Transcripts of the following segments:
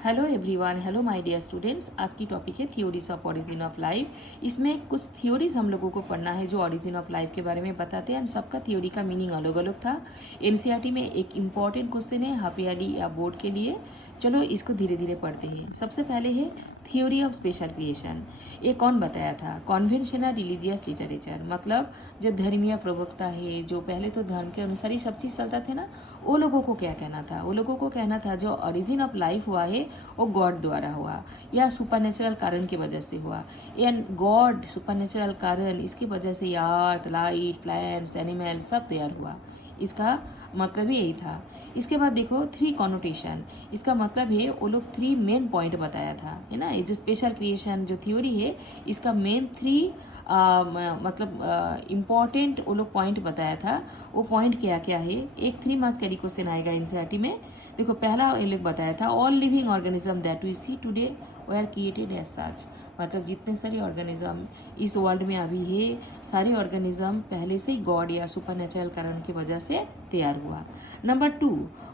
Hello everyone, hello my dear students. आज की topic है theories of origin of life. इसमें कुछ थ्योरीज हम लोगों को पढ़ना है जो ओरिजिन ऑफ लाइफ के बारे में बताते हैं। सबका थ्योरी का मीनिंग अलग अलग था। एनसीईआरटी में एक इम्पॉर्टेंट क्वेश्चन है हाफ ईयरली या बोर्ड के लिए। चलो इसको धीरे धीरे पढ़ते हैं। सबसे पहले है थ्योरी ऑफ स्पेशल क्रिएशन। ये कौन बताया था? कॉन्वेंशनल रिलीजियस लिटरेचर, मतलब जो धर्मीय प्रवक्ता है, जो पहले तो धर्म के अनुसार ही सब चीज़ चलता थे ना, वो लोगों को क्या कहना था? वो लोगों को कहना था जो ओरिजिन ऑफ लाइफ हुआ है वो गॉड द्वारा हुआ या सुपरनेचुरल कारण की वजह से हुआ। एंड गॉड सुपरनेचुरल कारण, इसकी वजह से अर्थ, लाइट, प्लांट्स, एनिमल सब तैयार हुआ। इसका मतलब ही यही था। इसके बाद देखो थ्री कॉनोटेशन। इसका मतलब है वो लोग थ्री मेन पॉइंट बताया था, है ना। ये जो स्पेशल क्रिएशन जो थ्योरी है, इसका मेन थ्री मतलब इम्पॉर्टेंट वो लोग पॉइंट बताया था। वो पॉइंट क्या क्या है? एक 3 मार्क्स का क्वेश्चन आएगा एनसीईआरटी में। देखो पहला ये लोग बताया था all living organism that we see today they are created as such, मतलब जितने सारे ऑर्गेनिज्म इस वर्ल्ड में अभी है, सारे ऑर्गेनिज्म पहले से ही गॉड या सुपरनेचुरल कारण की वजह से तैयार हुआ। नंबर 2,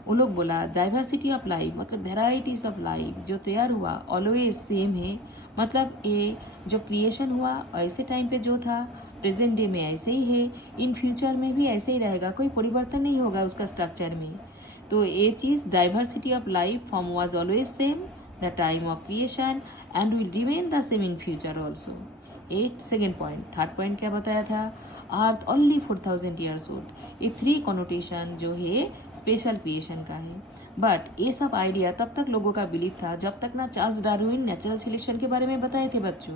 वो लोग बोला डाइवर्सिटी ऑफ लाइफ, मतलब वेराइटीज ऑफ लाइफ जो तैयार हुआ ऑलवेज सेम है। मतलब ये जब क्रिएशन हुआ ऐसे टाइम पे जो था, प्रेजेंट डे में ऐसे ही है, इन फ्यूचर में भी ऐसे ही रहेगा, कोई परिवर्तन नहीं होगा उसका स्ट्रक्चर में। तो ये चीज़ diversity of life form was always same the time of creation and will remain the same in future also. At second point. Third point क्या बताया था? Earth only 4000 years old. ये थ्री कॉनोटेशन जो है स्पेशल क्रिएशन का है। But ये सब आइडिया तब तक लोगों का बिलीव था जब तक ना चार्ल्स डार्विन नेचुरल सिलेक्शन के बारे में बताए थे बच्चों।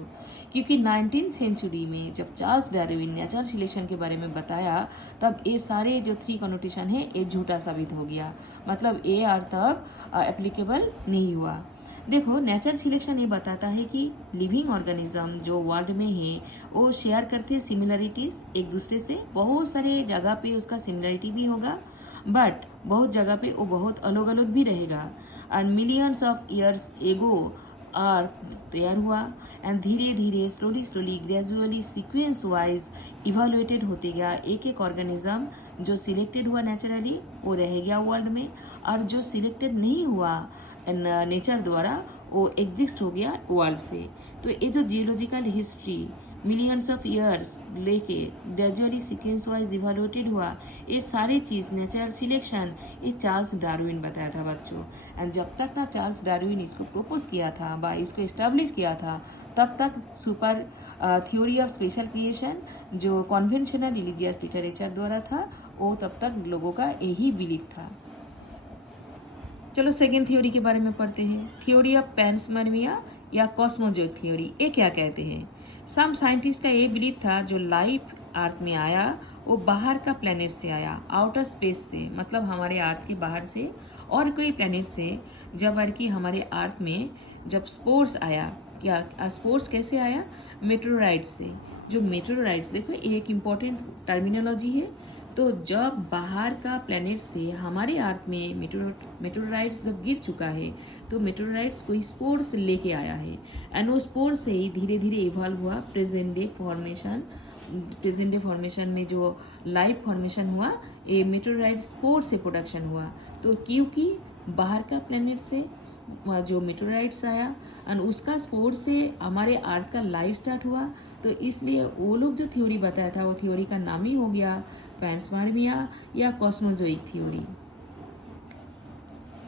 क्योंकि 19th सेंचुरी में जब चार्ल्स डार्विन नेचुरल सिलेक्शन के बारे में बताया, तब ये सारे जो थ्री कॉनोटेशन है ये झूठा साबित हो गया। मतलब ये अर्थ अब एप्लीकेबल नहीं हुआ। देखो नेचुरल सिलेक्शन ये बताता है कि लिविंग ऑर्गेनिज्म जो वर्ल्ड में है वो शेयर करते हैं सिमिलरिटीज़ एक दूसरे से। बहुत सारे जगह पे उसका सिमिलरिटी भी होगा, बट बहुत जगह पे वो बहुत अलग अलग भी रहेगा। And millions of years ago अर्थ तैयार हुआ एंड धीरे धीरे slowly gradually sequence wise evaluated होते गया। एक एक ऑर्गेनिज्म जो सिलेक्टेड हुआ नेचुरली वो रह गया वर्ल्ड में, और जो सिलेक्टेड नहीं हुआ नेचर द्वारा वो एग्जिस्ट हो गया वर्ल्ड से। तो ये जो geological history millions of years लेके ग्रेजुअली सीक्वेंस वाइज इवेलुएटेड हुआ, ये सारी चीज़ नेचुरल सिलेक्शन ये चार्ल्स डार्विन बताया था बच्चों। एंड जब तक ना चार्ल्स डार्विन इसको प्रपोज किया था बा इसको इस्टेब्लिश किया था, तब तक super theory of special creation जो कॉन्वेंशनल रिलीजियस लिटरेचर द्वारा था, वो तब तक लोगों का यही बिलीव था। चलो सेकेंड थ्योरी के बारे में पढ़ते हैं। थ्योरी ऑफ पैंसपर्मिया या कॉस्मोजोइक थ्योरी। ये क्या कहते हैं? सम साइंटिस्ट का ये बिलीव था जो लाइफ अर्थ में आया वो बाहर का प्लेनेट से आया, आउटर स्पेस से, मतलब हमारे अर्थ के बाहर से और कोई प्लेनेट से। जब कि हमारे अर्थ में जब स्पोर्स आया, क्या स्पोर्स कैसे आया? मेटेरोराइट से। जो मेटेरोराइट्स, देखो ये एक इम्पॉर्टेंट टर्मिनोलॉजी है। तो जब बाहर का प्लेनेट से हमारे अर्थ में मेटेरोराइट्स जब गिर चुका है, तो मेटेरोराइट्स कोई स्पोर्स लेके आया है एंड वो स्पोर्स से ही धीरे धीरे इवॉल्व हुआ present day formation. Present day formation में जो लाइफ फॉर्मेशन हुआ, ये मेटेरोराइट स्पोर्स से प्रोडक्शन हुआ। तो क्योंकि बाहर का प्लेनेट से जो मेटेरोराइट्स आया एंड उसका स्पोर से हमारे अर्थ का लाइफ स्टार्ट हुआ, तो इसलिए वो लोग जो थ्योरी बताया था वो थ्योरी का नाम ही हो गया पैंसपर्मिया या कॉस्मोजोइक थ्योरी।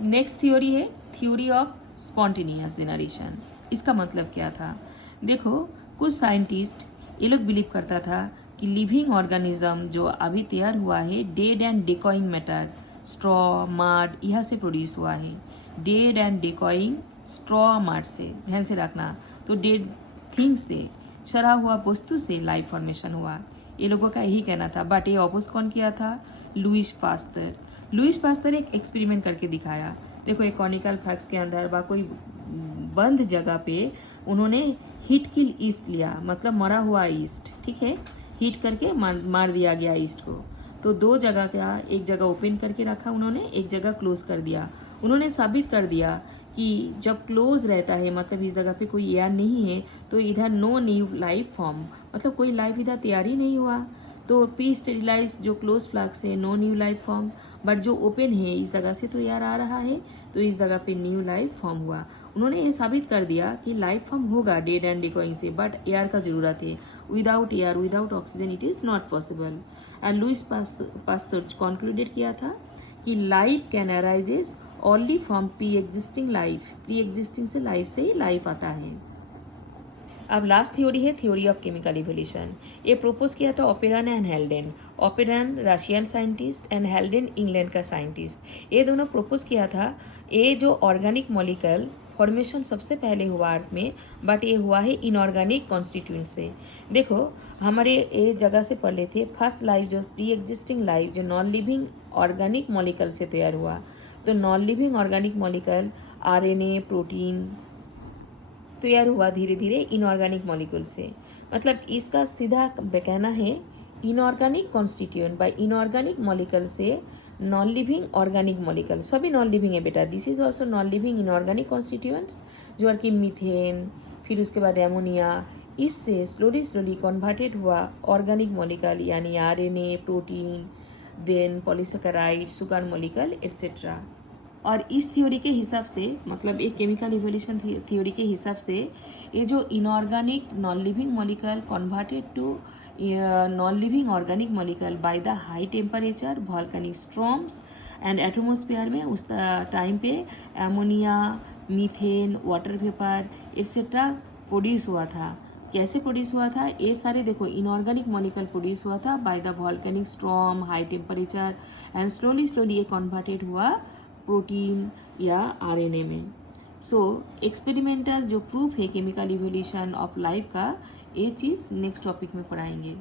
नेक्स्ट थ्योरी है थ्योरी ऑफ स्पॉन्टेनियस जनरेशन। इसका मतलब क्या था? देखो कुछ साइंटिस्ट ये लोग बिलीव करता था कि लिविंग ऑर्गेनिज्म जो अभी तैयार हुआ है dead and decaying matter, straw, mud, यहाँ से प्रोड्यूस हुआ है। Dead and decaying straw, mud से, ध्यान से रखना। तो डेड थिंग से, चढ़ा हुआ वस्तु से लाइफ फॉर्मेशन हुआ, ये लोगों का यही कहना था। बट ये अपोज कौन किया था? Louis Pasteur. लुईस पास्तर एक एक्सपेरिमेंट करके दिखाया। देखो एक कॉनिकल फ्लैक्स के अंदर बा कोई बंद जगह पे उन्होंने हीट किल ईस्ट लिया, मतलब मरा हुआ ईस्ट, ठीक है, हीट करके मार दिया गया ईस्ट को। तो दो जगह का, एक जगह ओपन करके रखा उन्होंने, एक जगह क्लोज कर दिया। उन्होंने साबित कर दिया कि जब क्लोज रहता है, मतलब इस जगह पे कोई एयर नहीं है, तो इधर नो न्यू लाइफ फॉर्म, मतलब कोई लाइफ इधर तैयार ही नहीं हुआ। तो प्री स्टेरिलाइज जो क्लोज फ्लैक्स है, no new life form. But जो ओपन है इस जगह से तो एयर आ रहा है, तो इस जगह पे न्यू लाइफ फॉर्म हुआ। उन्होंने ये साबित कर दिया कि लाइफ फॉर्म होगा डेड एंड डिकॉइंग से, बट एयर का जरूरत है। Without air, without oxygen it is not possible. And Louis Pasteur concluded किया था कि life can arises only from pre existing life. Pre existing से लाइफ से ही लाइफ आता है। अब लास्ट थ्योरी है थ्योरी ऑफ केमिकल इवोल्यूशन। ये प्रोपोज किया था Oparin and Haldane. Oparin Russian scientist and Haldane England का साइंटिस्ट, ये दोनों प्रोपोज किया था। ये जो ऑर्गेनिक मॉलिक्यूल फॉर्मेशन सबसे पहले हुआ अर्थ में, बट ये हुआ है इनऑर्गेनिक कॉन्स्टिट्यूएंट से। देखो हमारे ये जगह से पढ़ लेते, फर्स्ट लाइफ जो प्री एग्जिस्टिंग लाइफ जो नॉन लिविंग ऑर्गेनिक मॉलिक्यूल से तैयार हुआ। तो non living organic molecule RNA, protein तैयार हुआ धीरे धीरे इनऑर्गेनिक मॉलिक्यूल से। मतलब इसका सीधा कहना है inorganic constituent by inorganic molecule से नॉन लिविंग ऑर्गेनिक मॉलिक्यूल, सभी नॉन लिविंग है बेटा। This is also non living inorganic constituents जो है कि मीथेन, फिर उसके बाद एमोनिया, इससे स्लोली स्लोली कन्वर्टेड हुआ ऑर्गेनिक मॉलिक्यूल यानी RNA, protein, then polysaccharide, sugar molecule etcetera. और इस थ्योरी के हिसाब से, मतलब एक केमिकल इवोल्यूशन थ्योरी के हिसाब से, ये जो inorganic non living molecule converted to non living organic molecule by the high temperature volcanic storms and atmosphere में उस टाइम पे ammonia, methane, water vapour etcetera produce हुआ था। कैसे प्रोड्यूस हुआ था? ये सारे देखो इनऑर्गेनिक मॉलिक्यूल प्रोड्यूस हुआ था by the volcanic storm, high temperature, and slowly slowly ये कन्वर्टेड हुआ प्रोटीन या आरएनए में। सो एक्सपेरिमेंटल जो प्रूफ है केमिकल इवोल्यूशन ऑफ लाइफ का, ये चीज़ नेक्स्ट टॉपिक में पढ़ाएंगे।